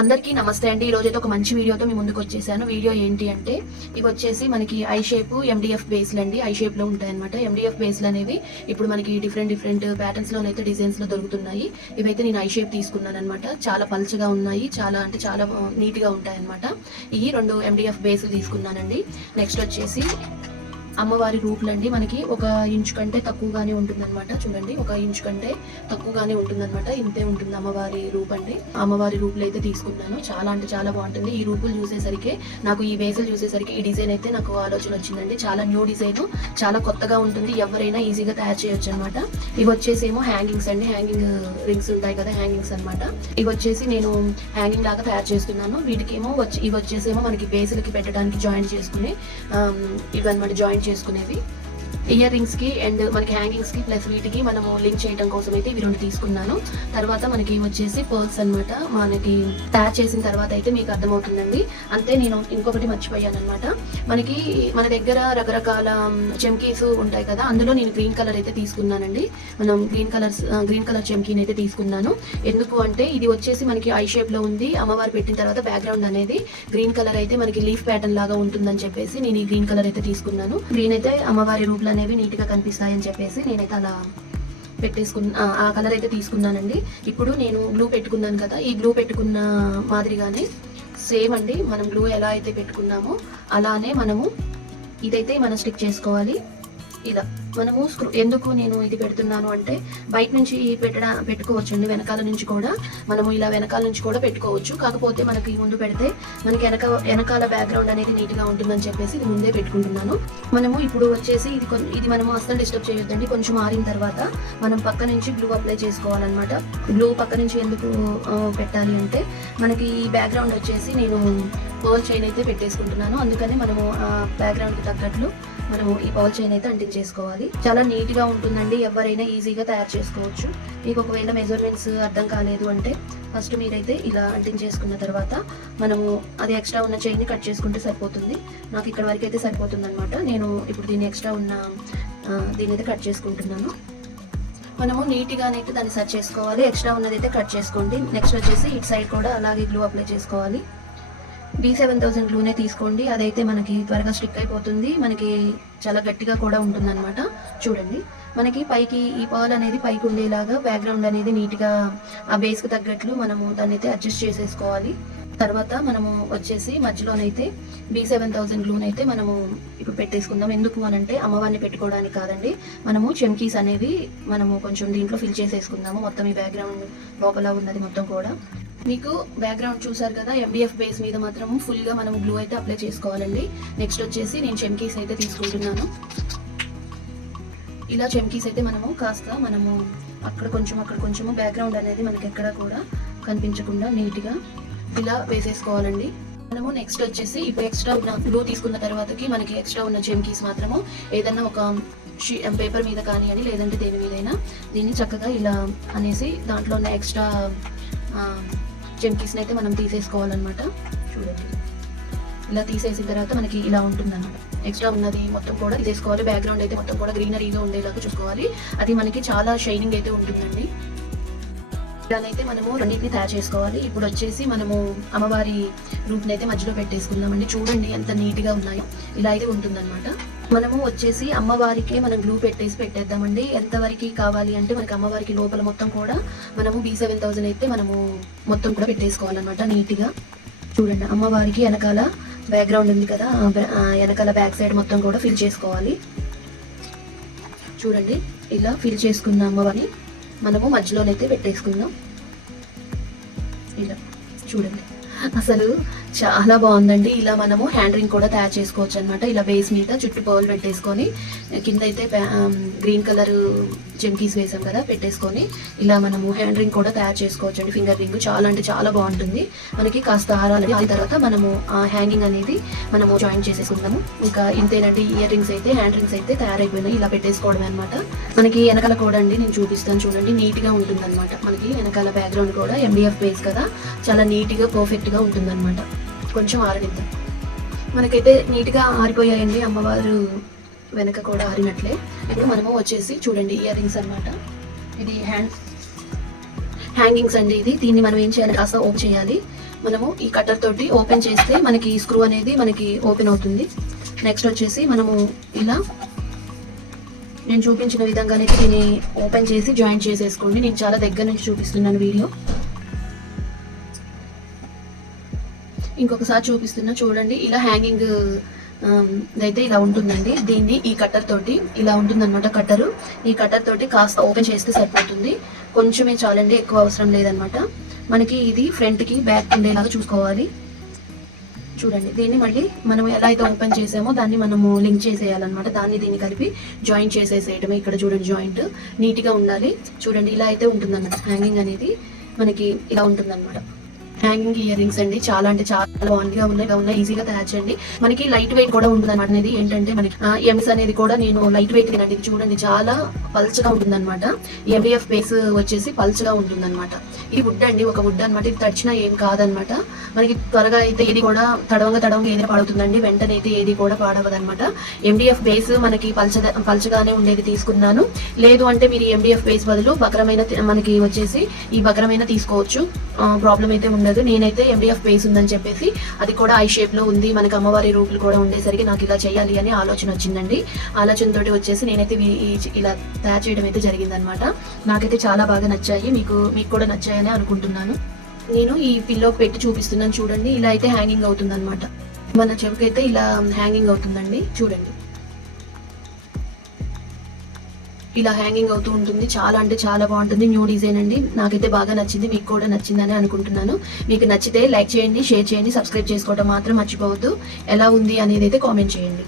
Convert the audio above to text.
అందరికీ నమస్తే అండి. ఈ అయితే ఒక మంచి వీడియోతో మీ ముందుకు వచ్చేసాను. వీడియో ఏంటి అంటే ఇవి వచ్చేసి మనకి ఐ షేప్ ఎండిఎఫ్ బేస్లు అండి. ఐ షేప్లో ఉంటాయి అనమాట ఎండిఎఫ్ బేస్లు అనేవి ఇప్పుడు మనకి డిఫరెంట్ డిఫరెంట్ ప్యాటర్న్స్లోనైతే డిజైన్స్లో దొరుకుతున్నాయి. ఇవైతే నేను ఐ షేప్ తీసుకున్నాను అనమాట చాలా పల్చగా ఉన్నాయి. చాలా అంటే చాలా నీట్గా ఉంటాయి అనమాట ఈ రెండు ఎండిఎఫ్ బేస్లు తీసుకున్నానండి. నెక్స్ట్ వచ్చేసి అమ్మవారి రూపులండి. మనకి ఒక ఇంచు కంటే తక్కువగానే ఉంటుందన్నమాట. చూడండి ఒక ఇంచు కంటే తక్కువగానే ఉంటుందన్నమాట. ఇంతే ఉంటుంది అమ్మవారి రూప్ అండి అమ్మవారి రూపులు అయితే తీసుకున్నాను. చాలా అంటే చాలా బాగుంటుంది. ఈ రూపులు చూసేసరికి నాకు ఈ వేసులు చూసేసరికి ఈ డిజైన్ అయితే నాకు ఆలోచన వచ్చిందండి. చాలా న్యూ డిజైన్ చాలా కొత్తగా ఉంటుంది. ఎవరైనా ఈజీగా తయారు చేయొచ్చు అనమాట ఇవి వచ్చేసేమో హ్యాంగింగ్స్ అండి. హ్యాంగింగ్ రింగ్స్ ఉంటాయి కదా హ్యాంగింగ్స్ అన్నమాట. ఇవి వచ్చేసి నేను హ్యాంగింగ్ లాగా తయారు చేస్తున్నాను. వీటికేమో వచ్చి ఇవి వచ్చేసేమో మనకి బేసులకి పెట్టడానికి జాయింట్ చేసుకుని ఇవన్నమాట జాయింట్ చేసుకునేవి. ఇయర్ రింగ్స్కి అండ్ మనకి హ్యాంగింగ్స్కి ప్లస్ వీటికి మనము లింక్ చేయడం కోసం అయితే ఇవి రెండు తీసుకున్నాను. తర్వాత మనకి వచ్చేసి పర్ల్స్ అన్నమాట. మనకి తయారు చేసిన తర్వాత అయితే మీకు అర్థమవుతుందండి. అంతే నేను ఇంకొకటి మర్చిపోయాను అనమాట మనకి మన దగ్గర రకరకాల చెమ్కీస్ ఉంటాయి కదా అందులో నేను గ్రీన్ కలర్ అయితే తీసుకున్నానండి. మనం గ్రీన్ కలర్స్ గ్రీన్ కలర్ చెమ్కీని అయితే తీసుకున్నాను. ఎందుకు అంటే ఇది వచ్చేసి మనకి ఐ షేప్లో ఉంది. అమ్మవారు పెట్టిన తర్వాత బ్యాక్గ్రౌండ్ అనేది గ్రీన్ కలర్ అయితే మనకి లీఫ్ ప్యాటర్న్ లాగా ఉంటుందని చెప్పేసి నేను ఈ గ్రీన్ కలర్ అయితే తీసుకున్నాను. గ్రీన్ అయితే అమ్మవారి రూపులు అనేవి నీట్గా కనిపిస్తాయని చెప్పేసి నేనైతే అలా పెట్టేసుకున్న ఆ- ఆ కలర్ అయితే తీసుకున్నానండి. ఇప్పుడు నేను గ్లూ పెట్టుకున్నాను కదా ఈ గ్లూ పెట్టుకున్న మాదిరిగానే సేమ్ అండి. మనం గ్లూ ఎలా అయితే పెట్టుకున్నామో అలానే మనము ఇదైతే మనం స్టిక్ చేసుకోవాలి. ఇలా. మనము స్క్రూ ఎందుకు నేను ఇది పెడుతున్నాను అంటే బయట నుంచి పెట్టడా పెట్టుకోవచ్చు అండి వెనకాల నుంచి కూడా మనము ఇలా వెనకాల నుంచి కూడా పెట్టుకోవచ్చు. కాకపోతే మనకి ముందు పెడితే మనకి వెనక వెనకాల బ్యాక్గ్రౌండ్ అనేది నీట్గా ఉంటుందని చెప్పేసి ఇది ముందే పెట్టుకుంటున్నాను. మనము ఇప్పుడు వచ్చేసి ఇది ఇది మనము అస్సలు డిస్టర్బ్ చేయొద్దండి. కొంచెం ఆరిన తర్వాత మనం పక్క నుంచి గ్లూ అప్లై చేసుకోవాలన్నమాట. గ్లూ పక్క నుంచి ఎందుకు పెట్టాలి అంటే మనకి ఈ బ్యాక్గ్రౌండ్ వచ్చేసి నేను పోల్ చైన్ అయితే పెట్టేసుకుంటున్నాను. అందుకని మనము ఆ బ్యాక్గ్రౌండ్కి తగ్గట్లు మనము ఈ పర్ల్ చైన్ అయితే అంటించేసుకోవాలి. చాలా నీట్గా ఉంటుందండి. ఎవరైనా ఈజీగా తయారు చేసుకోవచ్చు. మీకు ఒకవేళ మెజర్మెంట్స్ అర్థం కాలేదు అంటే ఫస్ట్ మీరైతే ఇలా అంటించేసుకున్న తర్వాత మనము అది ఎక్స్ట్రా ఉన్న చైన్ని కట్ చేసుకుంటే సరిపోతుంది. నాకు ఇక్కడ వరకు అయితే సరిపోతుంది అనమాట నేను ఇప్పుడు దీన్ని ఎక్స్ట్రా ఉన్న దీని అయితే కట్ చేసుకుంటున్నాను. మనము నీట్గానైతే దాన్ని సెట్ చేసుకోవాలి. ఎక్స్ట్రా ఉన్నదైతే కట్ చేసుకోండి. నెక్స్ట్ వచ్చేసి ఇటు సైడ్ కూడా అలాగే గ్లూ అప్లై చేసుకోవాలి. బీ సెవెన్ థౌసండ్ గ్లూనే తీసుకోండి. అదైతే మనకి త్వరగా స్టిక్ అయిపోతుంది. మనకి చాలా గట్టిగా కూడా ఉంటుందన్నమాట. చూడండి. మనకి పైకి ఈ పర్ల్ అనేది పైకి ఉండేలాగా బ్యాక్గ్రౌండ్ అనేది నీట్గా ఆ బేస్కి తగ్గట్లు మనము దాన్ని అయితే అడ్జస్ట్ చేసేసుకోవాలి. తర్వాత మనము వచ్చేసి మధ్యలోనైతే బీ సెవెన్ థౌజండ్ గ్లూన్ అయితే మనము ఇప్పుడు పెట్టేసుకుందాం. ఎందుకు అనంటే అమ్మవారిని పెట్టుకోవడానికి కాదండి. మనము చెమ్కీస్ అనేవి మనము కొంచెం దీంట్లో ఫిల్ చేసేసుకుందాము. మొత్తం ఈ బ్యాక్గ్రౌండ్ లోపల ఉన్నది మొత్తం కూడా. మీకు బ్యాక్గ్రౌండ్ చూసారు కదా ఎండిఎఫ్ బేస్ మీద మాత్రం ఫుల్గా మనం గ్లూ అయితే అప్లై చేసుకోవాలండి. నెక్స్ట్ వచ్చేసి నేను చెమ్కీస్ అయితే తీసుకుంటున్నాను. ఇలా చెమ్కీస్ అయితే మనము కాస్త మనము అక్కడ కొంచెం అక్కడ కొంచెము బ్యాక్గ్రౌండ్ అనేది మనకి ఎక్కడ కూడా కనిపించకుండా నీట్గా ఇలా వేసేసుకోవాలండి. మనము నెక్స్ట్ వచ్చేసి ఇప్పుడు ఎక్స్ట్రా ఉన్న గ్లూ తీసుకున్న తర్వాతకి మనకి ఎక్స్ట్రా ఉన్న చెమ్కీస్ మాత్రము ఏదన్నా ఒక పేపర్ మీద కానీ అని లేదంటే దేని మీదైనా దీన్ని చక్కగా ఇలా అనేసి దాంట్లో ఉన్న ఎక్స్ట్రా చెమ్కీస్ని అయితే మనం తీసేసుకోవాలన్నమాట. చూడండి. ఇలా తీసేసిన తర్వాత మనకి ఇలా ఉంటుందన్నమాట. ఎక్స్ట్రా ఉన్నది మొత్తం కూడా తీసేసుకోవాలి. బ్యాక్గ్రౌండ్ అయితే మొత్తం కూడా గ్రీనరీగా ఉండేలాగా చూసుకోవాలి. అది మనకి చాలా షైనింగ్ అయితే ఉంటుందండి. ఇలానైతే మనము రెండింటిని తయారు చేసుకోవాలి. ఇప్పుడు వచ్చేసి మనము అమ్మవారి రూప్ని అయితే మధ్యలో పెట్టేసుకుందామండి. చూడండి ఎంత నీట్గా ఉన్నాయో. ఇలా అయితే ఉంటుందన్నమాట. మనము వచ్చేసి అమ్మవారికే మనం గ్లూ పెట్టేసి పెట్టేద్దామండి. ఎంతవరకు కావాలి అంటే మనకి అమ్మవారికి లోపల మొత్తం కూడా మనము బీ సెవెన్ థౌజండ్ అయితే మనము మొత్తం కూడా పెట్టేసుకోవాలన్నమాట నీట్గా. చూడండి అమ్మవారికి వెనకాల బ్యాక్గ్రౌండ్ ఉంది కదా వెనకాల బ్యాక్ సైడ్ మొత్తం కూడా ఫిల్ చేసుకోవాలి. చూడండి ఇలా ఫిల్ చేసుకున్న అమ్మవారిని మనము మధ్యలోనైతే పెట్టేసుకుందాం. ఇలా చూడండి. అసలు చాలా బాగుందండి. ఇలా మనము హ్యాండ్ రింగ్ కూడా తయారు చేసుకోవచ్చు అనమాట ఇలా బేస్ మీద చుట్టూ బౌల్ పెట్టేసుకొని కింద అయితే గ్రీన్ కలర్ జెమ్కీస్ వేసాం కదా పెట్టేసుకొని ఇలా మనము హ్యాండ్ రింగ్ కూడా తయారు చేసుకోవచ్చు అండి ఫింగర్ రింగ్ చాలా అంటే చాలా బాగుంటుంది. మనకి కాస్త హారాలు ఆ తర్వాత మనము ఆ హ్యాంగింగ్ అనేది మనము జాయిన్ చేసేసుకుందాము. ఇంకా ఇంతేనండి ఇయర్ రింగ్స్ అయితే హ్యాండ్ రింగ్స్ అయితే తయారైపోయినాయి. ఇలా పెట్టేసుకోవడం అనమాట మనకి వెనకాల కూడా అండి నేను చూపిస్తాను చూడండి నీట్గా ఉంటుంది అనమాట మనకి వెనకాల బ్యాక్గ్రౌండ్ కూడా ఎండిఎఫ్ బేస్ కదా. చాలా నీట్గా పర్ఫెక్ట్గా ఉంటుంది అనమాట కొంచెం ఆరనిద్దాం. మనకైతే నీట్గా ఆరిపోయాయండి అమ్మవారు వెనక కూడా ఆరినట్లే. ఇప్పుడు మనము వచ్చేసి చూడండి ఇయర్ రింగ్స్ అనమాట ఇది హ్యాండ్ హ్యాంగింగ్స్ అండి ఇది. దీన్ని మనం ఏం చేయాలి కాస్త ఓపెన్ చేయాలి. మనము ఈ కట్టర్ తోటి ఓపెన్ చేస్తే మనకి స్క్రూ అనేది మనకి ఓపెన్ అవుతుంది. నెక్స్ట్ వచ్చేసి మనము ఇలా నేను చూపించిన విధంగానే దీన్ని ఓపెన్ చేసి జాయింట్ చేసేసుకోండి. నేను చాలా దగ్గర నుంచి చూపిస్తున్నాను వీడియో. ఇంకొకసారి చూపిస్తున్నా చూడండి. ఇలా హ్యాంగింగ్ అయితే um, ఇలా ఉంటుందండి. దీన్ని ఈ కట్టర్ తోటి ఇలా ఉంటుందన్నమాట కట్టరు ఈ కట్టర్ తోటి కాస్త ఓపెన్ చేస్తే సరిపోతుంది. కొంచెమే చాలండి ఎక్కువ అవసరం లేదనమాట మనకి ఇది ఫ్రంట్కి బ్యాక్ ఉండేలాగా చూసుకోవాలి. చూడండి దీన్ని మళ్ళీ మనం ఎలా అయితే ఓపెన్ చేసామో దాన్ని మనము లింక్ చేసేయాలన్నమాట. దాన్ని దీన్ని కలిపి జాయింట్ చేసేసేయటమే ఇక్కడ చూడండి జాయింట్ నీట్గా ఉండాలి. చూడండి ఇలా అయితే ఉంటుందన్నమాట. హ్యాంగింగ్ అనేది మనకి ఇలా ఉంటుందన్నమాట. హ్యాంగింగ్ ఇయర్ రింగ్స్ అండి. చాలా అంటే చాలా బాగుందిగా ఉన్నాయి ఉన్నాయి ఈజీగా తయారు చేయండి. మనకి లైట్ వెయిట్ కూడా ఉంటుంది అనమాట అనేది. ఏంటంటే మనకి ఎమ్స్ అనేది కూడా నేను లైట్ వెయిట్ అండి చూడండి చాలా పల్చగా ఉంటుంది అనమాట ఎండిఎఫ్ బేస్ వచ్చేసి పల్చగా ఉంటుంది అనమాట ఇది వుడ్ అండి. ఒక వుడ్ అనమాట ఇది తడిచినా ఏం కాదనమాట మనకి త్వరగా అయితే ఏది కూడా తడవంగా తడవంగా ఏది పాడుతుందండి వెంటనే అయితే ఏది కూడా పాడవదనమాట ఎండిఎఫ్ బేస్ మనకి పల్చ పల్చగానే ఉండేది తీసుకున్నాను. లేదు అంటే మీరు ఎండిఎఫ్ బేస్ బదులు బకరమైన మనకి వచ్చేసి ఈ బకరమైన తీసుకోవచ్చు. ప్రాబ్లం అయితే ఉండదు. నేనైతే ఎండిఎఫ్ బేస్ ఉందని చెప్పేసి అది కూడా ఐ షేప్లో ఉంది. మనకి అమ్మవారి రూపులు కూడా ఉండేసరికి నాకు ఇలా చేయాలి అని ఆలోచన వచ్చిందండి. ఆలోచనతోటి వచ్చేసి నేనైతే ఇలా తయారు చేయడం అయితే జరిగిందనమాట నాకైతే చాలా బాగా నచ్చాయి. మీకు మీకు కూడా నచ్చాయని అనుకుంటున్నాను. నేను ఈ పిల్లో పెట్టి చూపిస్తున్నాను చూడండి. ఇలా అయితే హ్యాంగింగ్ అవుతుంది అనమాట మన చెవికైతే ఇలా హ్యాంగింగ్ అవుతుందండి. చూడండి. ఇలా హ్యాంగింగ్ అవుతూ ఉంటుంది. చాలా అంటే చాలా బాగుంటుంది. న్యూ డిజైన్ అండి. నాకైతే బాగా నచ్చింది. మీకు కూడా నచ్చిందని అనుకుంటున్నాను. మీకు నచ్చితే లైక్ చేయండి షేర్ చేయండి సబ్స్క్రైబ్ చేసుకోవడం మాత్రం మర్చిపోవద్దు. ఎలా ఉంది అనేది అయితే కామెంట్ చేయండి.